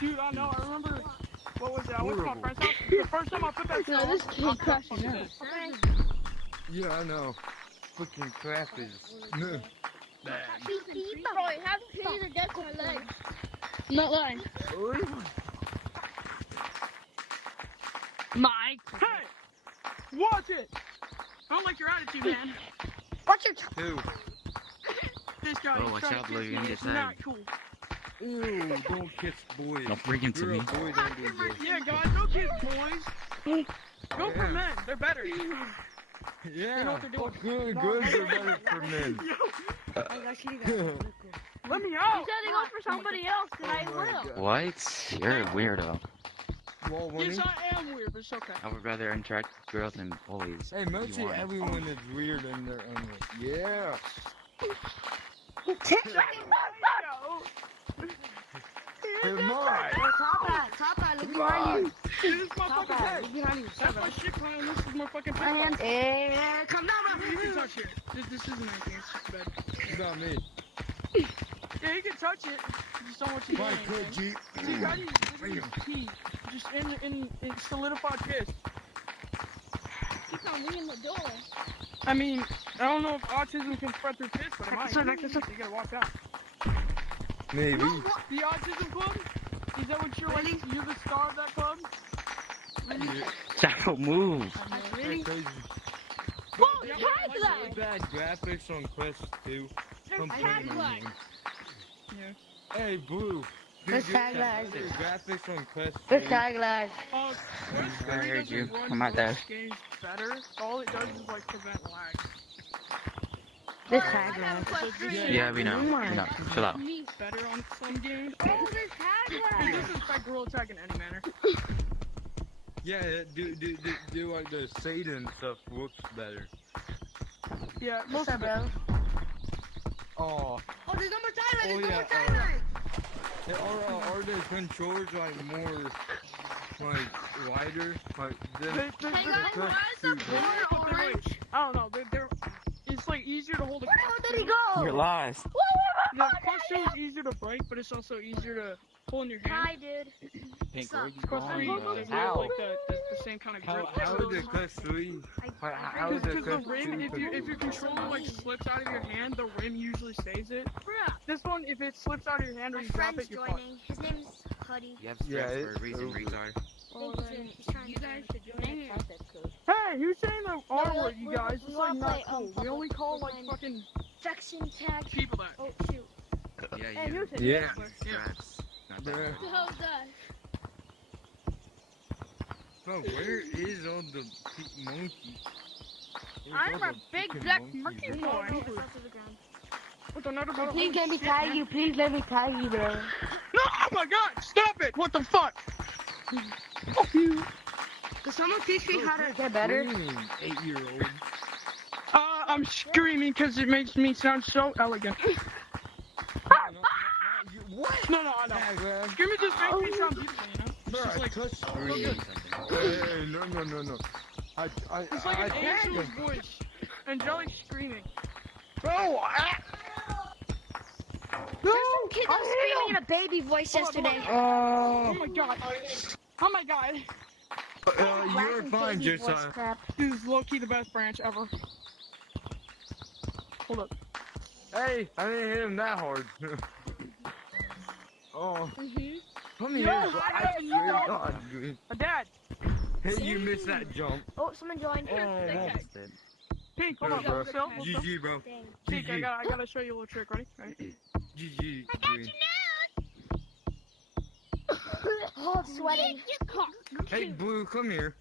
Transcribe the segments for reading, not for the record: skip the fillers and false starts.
Dude, I know. I remember. What was it? I went to my friend's house. The first time I put that No, song, this kid crashing out. Okay. Yeah, I know. Fucking crap is. No. Bro, it has peas against my legs. Not lying. Mike. Hey! Watch it! I don't like your attitude, man. What's your Who? This guy Oh, is watch trying out, to Blue, kiss you're me. gonna It's get not tagged. cool. Ew, don't kiss boys. Don't bring him to You're me. a boy, don't do this. Yeah, guys, go kiss boys. Go for Yeah. men. They're better. Yeah. know what they're doing. Good, good, they're better for men. Let me You out. said to go for somebody else, and I Oh my will. God. What? You're a weirdo. Well, when Yes, he- I am weird, but it's okay. I would rather interact with girls than boys. Hey, mostly want it. everyone is weird in their own way. Yeah. They're mine. Top hat, look behind you. This is my Top fucking hat, head. look behind you. That's my shit crying. This is my fucking My hands. pistol. Hey, come down, You can bro. touch it. This isn't anything. It's just a bed. What about me? Yeah, you can touch it. Just don't want you to Mine do could, anything. G. See, guys, literally pee. Just in solidified piss. Keep on ringing the door. I mean, I don't know if autism can spread through piss, but it might. Back this way. You gotta watch out. Maybe. The autism club? Is that what you're like? You're the star of that club? Shadow, move. Hey, crazy. Whoa, Yeah, tag like Really lag. bad graphics on Quest 2. Don't Tag blame lag. anyone. Yeah. Hey, Blue. There's Dude, tag your lag. graphics on Quest 2. There's tag lag. Quest I 3 heard you. doesn't run I'm out there. most games better. All it does is like prevent lag. There's tag lag. Yeah, we know. Oh We know. Chill out. It's better on some games. Oh, there's tag It lag. doesn't affect Gorilla Tag in any manner. Yeah, do like the Satan stuff looks better. Yeah, most What's up, of it. bro? Oh, Oh, there's no more tag lag. Oh, There's no yeah, more tag lag. hey, are the controls like more like wider? Like They, than they, Hey they, guys, why is the floor orange? I don't know. They're, it's like easier to hold a Where did he go? You're lost. The Quest 2 is easier to break, but it's also easier to hold in your hand. Hi, dude. Pink, where are you Quest 3 going, they bro? have Ow. like the same kind of grip. how is the Quest 3? How is the Because the Quest 2? rim, if your controller like slips out of your hand, the rim usually stays it. This one, if it slips out of your hand or My you drop friend's it, you're fucked. joining. His name's Huddy. You have Yeah, stress it's for a reason, over. retard. He's trying to join. Hey, who's saying the R word, you guys? we It's wanna like not play, cool. We only call like fucking Section tag. people that. Oh shoot. Yeah, Hey, you. who's it? Yeah. Stress. Not that. Bruh. The hell's that? Bro, where is all the monkey? I'm a big black monkey boy. boy. It fell to the ground. With another bottle. Please let me Shit, tag man. you. Please let me tag you, bro. No, oh my god, stop it! What the fuck? Fuck you. Could someone teach me how to get better? 8-year-old. I'm screaming because it makes me sound so elegant. What? No, I know. Tag, man. Screaming just makes me sound beautiful, you know? It's Bro, just I like, touched Breathe screen. something. Hey, no. it's like I an tagged angel's him. voice. Angelic screaming. Bro, No! There's some kid that was screaming in a baby voice yesterday. Oh my god. Oh my god. you're fine, Baby voice Josiah. crap. This is low-key the best branch ever. Hold up. Hey, I didn't hit him that hard. Oh, come here. No, bro. I I haven't, you swear to don't. God, dude. Dad. Hey, you missed that jump. Oh, someone joined. Oh, Busted. Pink, hold Hey, up. bro. Phil, GG, bro. Dang. Pink, I GG. gotta show you a little trick. Ready? Ready? GG. Green. Oh, I'm sweating. Hey, Blue, come here.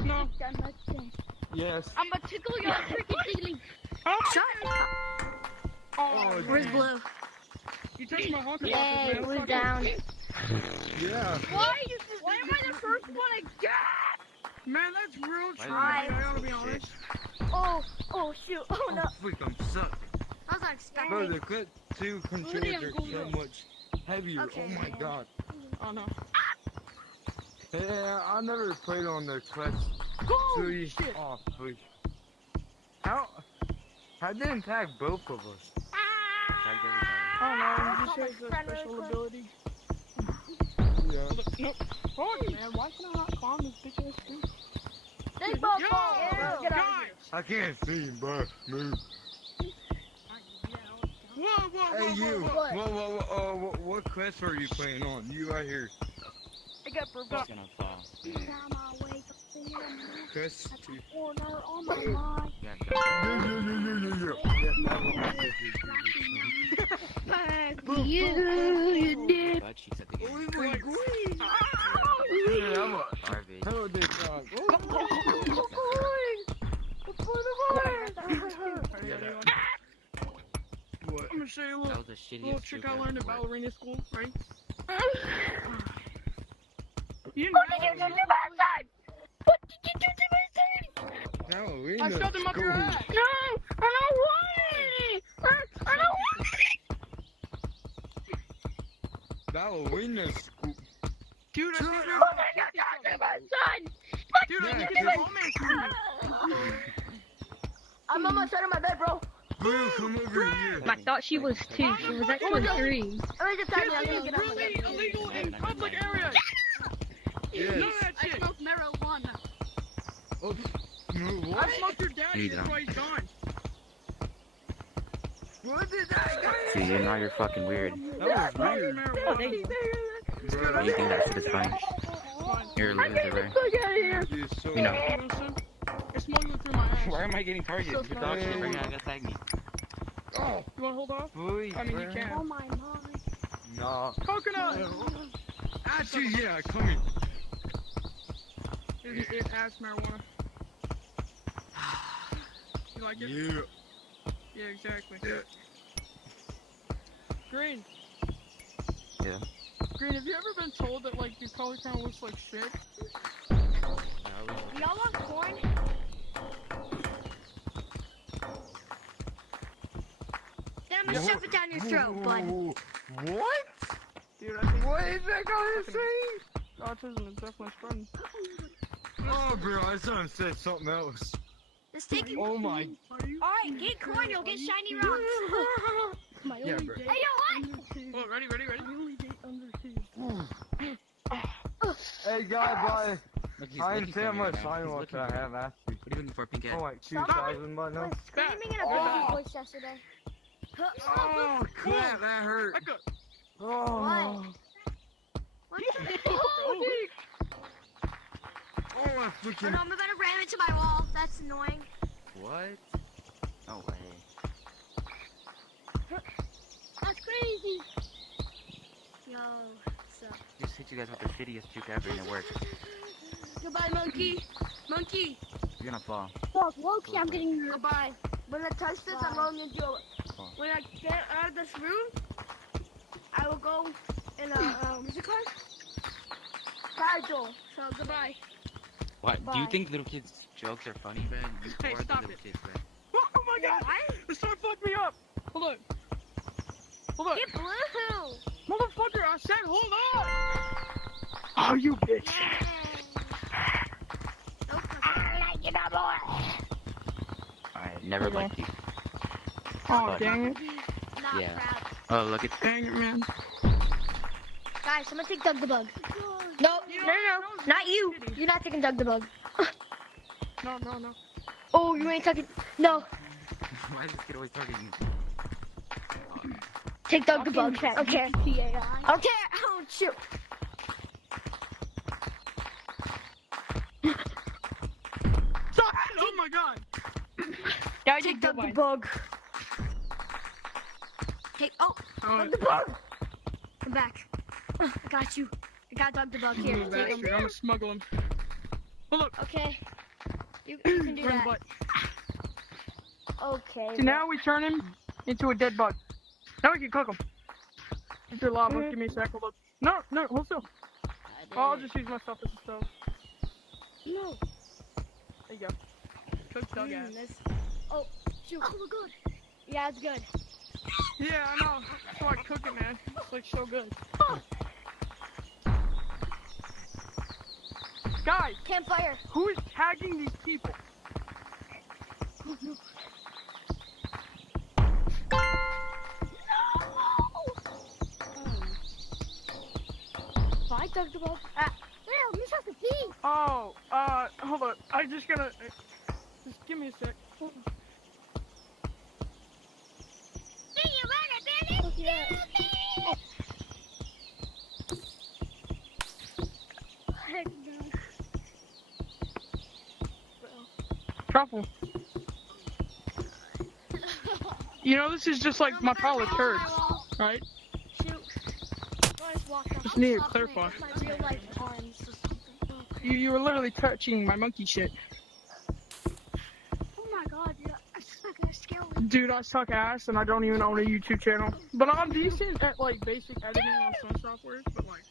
No. Yes. I'm gonna tickle your freaking feeling. Oh, Shut oh, Where's damn. Blue? you touched my honker Yay, bucket, man. Blue's Fuck down. Yeah. Why am I the first one again? it. Man, that's real Why trying. did I you gotta do be that honest. Oh shoot. Oh no. Freak, I'm suck. I was not Bro, expecting. the Clip 2 controllers are so much heavier. Okay, Oh my man. god. Oh no. Yeah, I never played on the Quest Oh, 3. shit. Oh, freak. How didn't tag both of us? Tagged everybody. I don't know. I'll He call just my has a friend special really quick. ability. Yeah. Nope. Fuck, man. Why can I not climb this bitch ass tree? They both Yo, fall. Get out of guys. here. I can't see, bro. Move. Whoa, whoa, Hey, whoa, you. whoa, What? Whoa. What quest are you playing on? You right here. I got broke It's up. gonna fall. Quest 2. Corner on my mind. Yeah, You did. butt cheeks at the game. Oh my god. Garbage. Hello, this dog. What? I'm gonna show you a That little, was the shittiest little trick I juke learned at ever. ballerina school, right? You What did you know, do to my son? What did you do to my son? Ballerina I shoved him up your school. ass. No, I don't want it. I don't want it. Ballerina school. Dude, I think you're What did you do to my son? Dude, I Yeah, think kid. you're commenting. I'm on my side of my bed, bro. Bro, come over here. I thought she was 2. She was actually 3. Let me just tell you, I'm This gonna is get out of my really bed. illegal in public areas. Yes. None of that I shit. smoked marijuana. Oh, no, I what? smoked your daddy, Either. that's why he's gone. What did that See, you know you're fucking weird. That was weird. Marijuana. Bro, You think that shit is funny? Fine. You're a loser, right? Get out of here. you're so You know. Listen, it's smuggling through my ass. Why am I getting targeted? So Your dog shit funny. right now, gotta tag me. Oh, You wanna hold off? boy. I mean, you Oh can. my mind. Nah. Coconut! Actually, yeah, come here. It adds marijuana. You like it? Yeah. Yeah, exactly. Yeah. Green. Yeah. Green, have you ever been told that, like, your color kind of looks like shit? Y'all want corn? Then I'm gonna shove it down your throat, bud. What? Dude, I think What is that guy saying? autism is definitely spreading. Oh, bro, I saw him say something else. Just take it. Oh my. Alright, get corn, you'll get shiny rocks. My Yeah, only bro. date Hey, yo, under 2. Oh, ready? My only date under 2. Hey, guy, bye. Look, he's I looking didn't see for how me much right now. time He's left looking I for me. have after. What are you looking for, pink cat? Oh, like 2,000 by now. Was screaming in a Back. baby voice yesterday. Oh, crap, that hurt. Back up. Oh. What? Oh, Oh, I Oh freaking. no, I'm gonna ram into my wall. That's annoying. What? No way. That's crazy. Yo, so. Just hit you guys with the shittiest juke ever and it worked. Goodbye, monkey. Monkey. You're gonna fall. Fuck, Loki, I'm getting Goodbye. When I touch this, I'm going to do it. When I get out of this room, I will go in a, what's it called? Fragile. So, goodbye. What? Do you Bye. think little kids' jokes are funny, man? You Hey, are the stop little it. kids, man. Oh my god! This started fucking me up! Hold on. Hold on. Get blue. Motherfucker, I said hold on! Oh, you bitch. Nope. I never Okay. liked you. Oh, dang it. Not Yeah. proud. Oh, look at Dang it, man. Guys, I'm gonna take Doug the Bug. No, not you. You're not taking Doug the Bug. No, no, no. Oh, you ain't taking. No, why is this kid always targeting me? take Doug the Bug. Okay. I don't care. I don't shoot. Stop! Oh my god! Take Doug the Bug. Take, oh, Alright, The Bug. I'm back. I got you. I got Doug the Bug here. I'm Take him. gonna smuggle him. Hold up. Okay. You can do Run that. butt. Okay. So now we turn him into a dead bug. Now we can cook him. If you're lava, give me a sec. Hold up. No, no, hold still. I'll just use myself as a stove. No. There you go. Cook Doug ass. Oh, shoot. Oh, good. Yeah, it's good. Yeah, I know. That's why I cook it, man. It's like so good. Guys, Campfire. who is tagging these people? If I just dug the bug. Ew, Miss has to pee. Oh, hold on. I just gotta. Just give me a sec. Heck no. Truffle. You know, this is just like my pile of turds, right? Shoot. Guys, walk up. Just need to Stop clarify. playing with my real life arms or something. You were literally touching my monkey shit. Oh my god, dude. I suck at skill. Dude, I suck ass and I don't even own a YouTube channel. But I'm decent at like basic editing on some software, but like,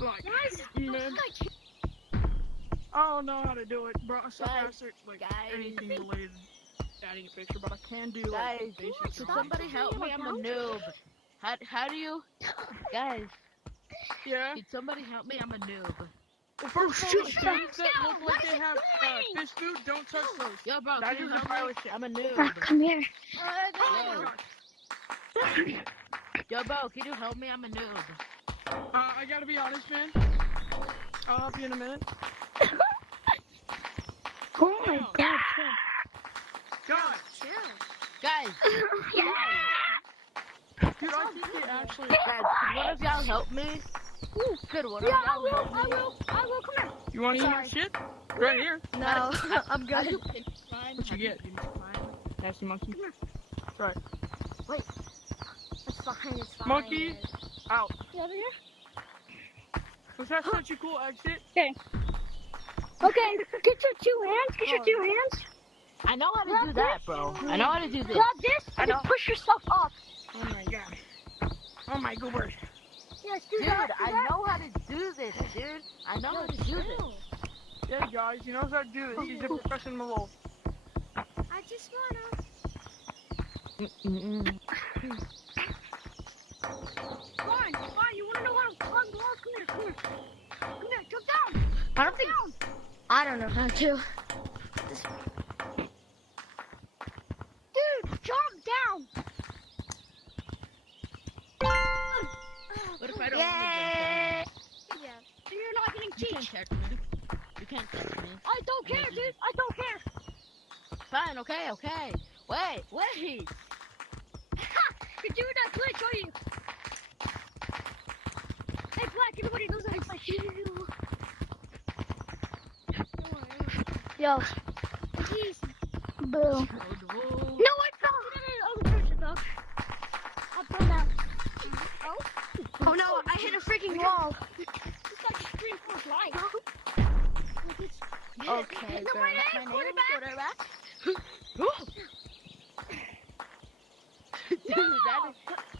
Guys, man, I don't know how to do it, bro. I suck ass at like anything related to adding a picture, but I can do like Guys, basic could stuff. somebody help me? I'm a noob. How do you, guys? Yeah. Could somebody help me? I'm a noob. Well, first of all, things that look like they have fish food, don't touch those. Yo, bro, That can you is a help me? violation. I'm a noob. Come here. Oh my gosh. Yo, bro, can you help me? I'm a noob. I gotta be honest, man. I'll help you in a minute. Oh my god. God, Guys, dude, I think they actually. guys, could one of y'all help me? Could one of Yeah, y'all help me? I will. Come here. You want to eat your shit? Right here. No, I'm How good. do you pinch climb? What you How do get? pinch climb? Nasty monkey. That's right. It's fine. It's fine. Monkey, out. You over here? Was that such a cool exit? Okay, get your two hands. Get your two hands. I know how to do that, bro. I know how to do this. Grab this and then push yourself up. Oh my god. Oh my goobers. Yes, do Dude, that. I know how to do this, dude. I know how to do this. Yeah, guys, he knows how to do this. He's a professional. I just wanna. Fine. You wanna know how to climb the wall? Come here. Come here, jump down. I don't think. I don't know how to. Dude, jump down. What if I don't Yeah. Yeah. So you're not getting You can't cheats. touch me. You can't touch me. I don't care, dude. I don't care. Fine, okay. Wait. You're doing that glitch, are you? Hey, Black, everybody knows how to glitch. Yo. Jeez. Boom. No, I fell. Oh, person, dog. I fell down. Oh no, I hit a freaking wall. It's like a Supreme Court line. Okay, girl. my name, quarterback. Dude,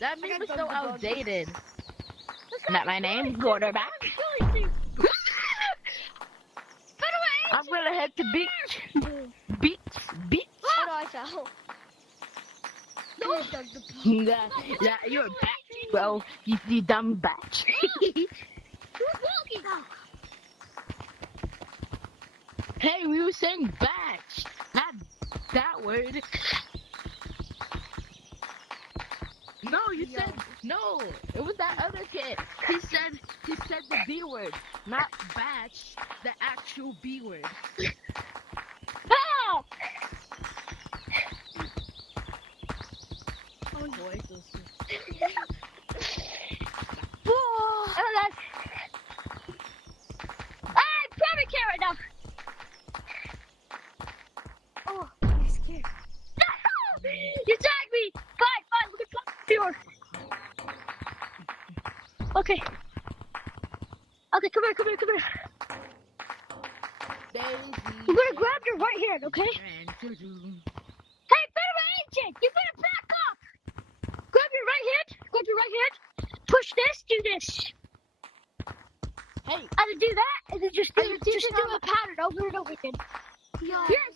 that meme is so outdated. Not my name, quarterback. I'm gonna head to beach. Beach. Oh no, I fell. No, Doug the Yeah, you're a bat, bro. You dumb bat. Who's walking though? Hey, we were saying batch, not that word. No, you said no. It was that other kid. He said the B word, not batch, the actual B word. Oh! Oh boy, Whoa! I'm trying to care right now. Oh, I'm scared. You tagged me. Fine. We're gonna talk to you. Okay. Okay, come here. We're gonna grab your right hand, okay? Hey, federal agent, you better back up. Grab your right hand. Push this, do this. Hey, And then do that, and then just do a pattern over and over again. Yes.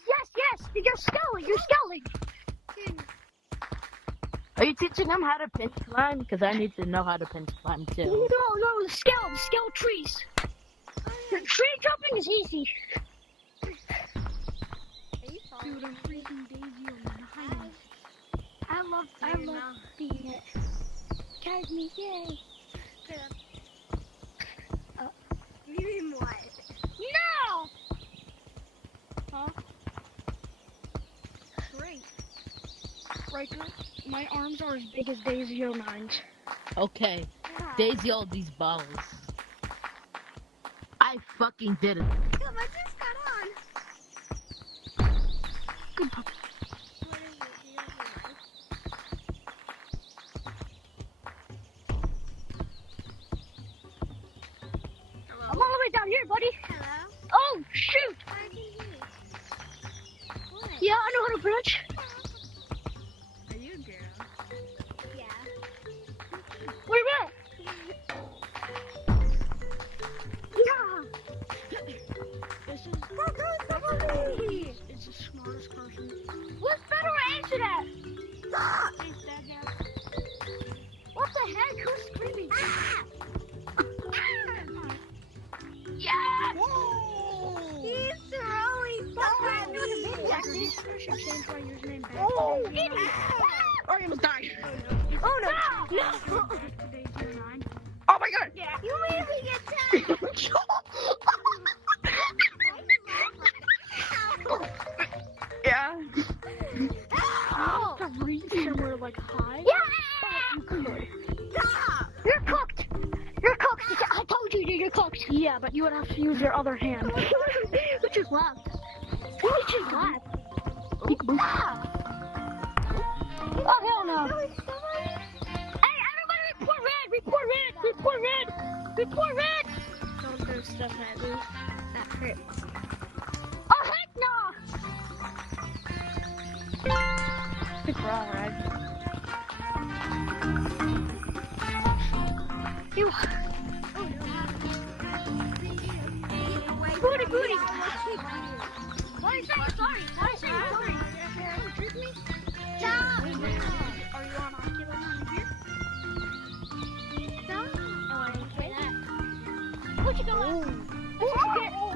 You're scaling. are you teaching him how to pinch climb? Because I need to know how to pinch climb too. No, the scale trees. The tree jumping is easy. Dude, I'm freaking Daisy on the I love being it. Tag me, yay. You mean what? No! Huh? Great. Riker, my arms are as big as Daisy 09's. Okay, Yeah. Daisy all these balls. I fucking did it. Come, I just got on. Good puppy. What is it? Do you have your life? I'm all the way down here, buddy. Hello? Oh, shoot! Why did you leave? What? Yeah, I know how to bridge. Are you a girl? Yeah. Where you at? Yeah. This is it's the smartest person. What's better answer that? Stop! What the heck? Who's screaming? Ah! Yeah! Whoa! He's throwing something. Oh! I almost died. Oh no! No! Oh my god! Yeah. You made me get tagged. Yeah. Oh! To reach somewhere like high? Yeah! You could. Stop! You're cooked! You're cooked! I told you you're cooked! Yeah, but you would have to use your other hand. Which is left. Which is left. Ah! Oh, hell no. Hey, everybody report red! Report red! Report red! Report red! Don't throw stuff at me. That hurts. Oh, heck no! I think we're all right. You. Booty, booty! Why are you saying sorry? Why are you saying sorry? Stop! Are you on ocular here? Stop! Oh, I didn't hear that. What you doing?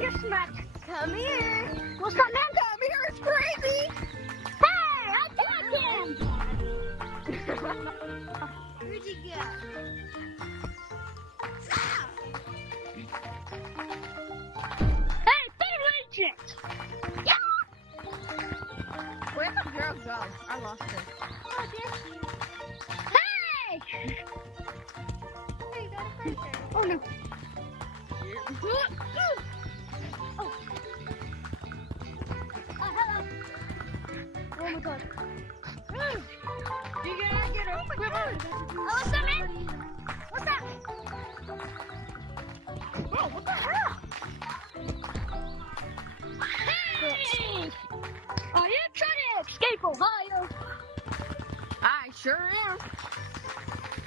You're smacked. Come here. What's that, man? Come here, it's crazy! Hey, I got him! Where'd you go? Stop! Hey, better legend! Yeah! Where'd the girl go? I lost her. Oh, there she is. Hey! There you go, Parker. Oh no. Oh, hello. Oh my god. You gotta get her. Oh, what's that, man? What's that? Oh, what the hell? Hey! Are you trying to escape Ohio? I sure am.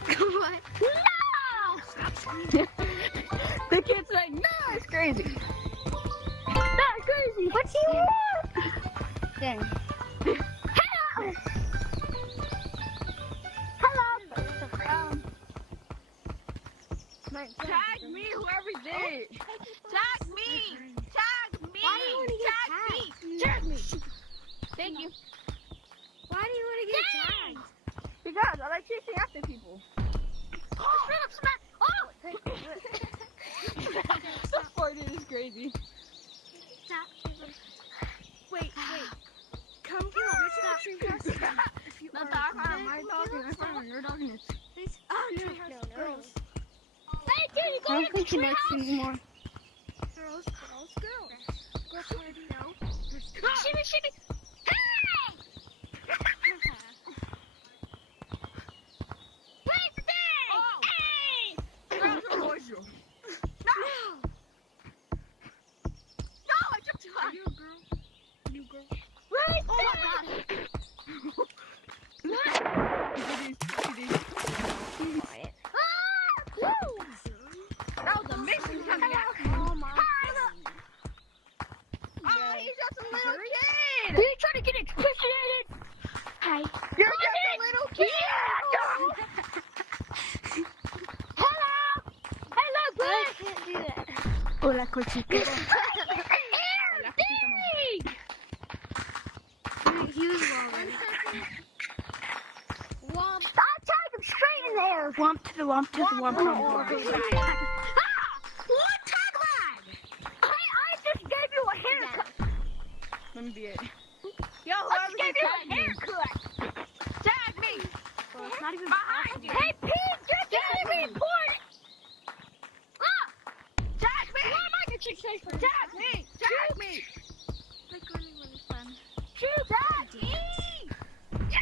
What? No! The kid's like, no, it's crazy. That's crazy. What do you want? Dang. Hello! Hello! Tag me, whoever did. Tag me. Tag me. Why do you want to get Tag me. Tag me. Thank you. Why do you want to get tagged? Because I like chasing after people. Straight up smack! Oh! That part is crazy. Wait. Come here. Which option has to be? If you Not are that part of good, my dog and my friend, your dog is. Please. Oh, no, girls. Hey, dude, you going to the treehouse? anymore. Girls. Girls want to know. Shimmy, shimmy! Hey! Where's the thing? Oh. Hey! Girls are loyal. No. No, I jumped too high. Are you a girl? You girl? Where's Oh the my god. That was a mission coming out. Oh my god. Oh, he's just a little Did kid. you try to get asphyxiated? Hey. You're just a little kid. Hello! Hello, I good! can't do that. Hola, cochita. Hey! He was wrong. Womp. I tagged him straight in there. Womp to the womp to the womp. Ah! What tag that? Let me be it. Yo, Let's whoever give can you tag a me. haircut. Tag me. Bro, it's not even Behind you. possible. Hey, Pete, you're getting me important. Tag me. Why am I getting chased for tag me? Tag me. Like really fun. Tag me. Thank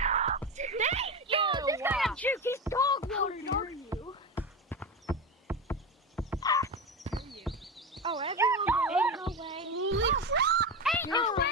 you. This guy got juke. He's dog water. How dare you? Ah. Oh, everyone Ain't no way. Ain't no way.